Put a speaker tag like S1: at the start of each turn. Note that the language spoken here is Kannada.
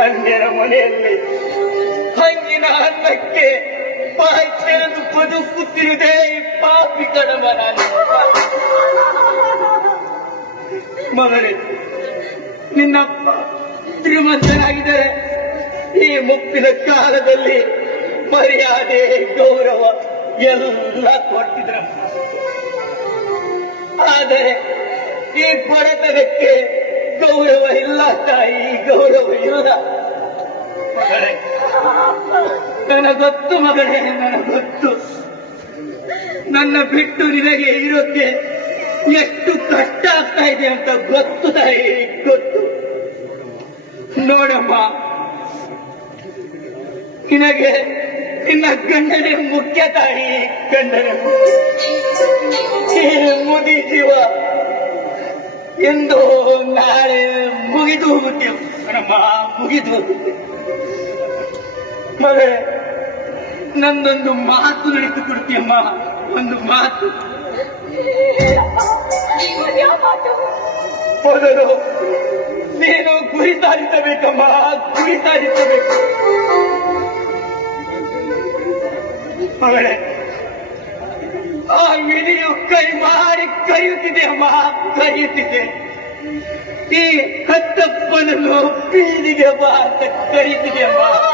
S1: ಅನ್ಯರ ಮನೆಯಲ್ಲಿ ಹಂಗಿನ ಅನ್ನಕ್ಕೆ ಬಾಯ್ಕೆಂದು ಬದುಕುತ್ತಿರುವುದೇ ಪಾಪಿ ಕಡಮ ನಾನು ಮಗನೇ ನಿನ್ನಪ್ಪ ಶ್ರೀಮಂತನಾಗಿದ್ದರೆ ಈ ಮುಪ್ಪಿನ ಕಾಲದಲ್ಲಿ ಮರ್ಯಾದೆ, ಗೌರವ ಎಲ್ಲ ಕೊಟ್ಟಿದ್ರ ಆದರೆ ಈ ಬಡತನಕ್ಕೆ ಗೌರವ ಇಲ್ಲ, ತಾಯಿ ಗೌರವ ಇಲ್ಲ. ಮಗಳೇ, ನನಗೊತ್ತು ಮಗಳೇ, ನನಗೊತ್ತು. ನನ್ನ ಬಿಟ್ಟು ನಿನಗೆ ಇರೋಕ್ಕೆ ಎಷ್ಟು ಕಷ್ಟ ಆಗ್ತಾ ಇದೆ ಅಂತ ಗೊತ್ತು, ತಾಯಿ, ಗೊತ್ತು. ನೋಡಮ್ಮ, ನಿನಗೆ ನಿನ್ನ ಗಂಡನೇ ಮುಖ್ಯ ತಾಯಿ, ಗಂಡನೇ. ಮುದಿ ಜೀವ ಎಂದು ನಾಳೆ ಮುಗಿದು ಹೋಗುತ್ತೇವೆ ನಮ್ಮ ಮುಗಿದು ಹೋಗುತ್ತೆ ನಂದೊಂದು ಮಾತು ನಡೆದು ಕೊಡ್ತೀಯಮ್ಮ ಒಂದು ಮಾತು. ಮೊದಲು ನೀನು ಗುರಿ ಸಾಧಿಸಬೇಕಮ್ಮ, ಗುರಿ ಸಾಧಿಸಬೇಕು. ಮಗಳೇ ಆ ವಿಧಿಯು ಕೈ ಮಾಡಿ ಕರೆಯುತ್ತಿದೆ ಅಮ್ಮ ಕರೆಯುತ್ತಿದೆ ಈ ಕತ್ತಪ್ಪನನ್ನು ಬೀದಿಗೆ ಬಾ ಅಂತ ಕರೀತಿದೆ ಅಮ್ಮ.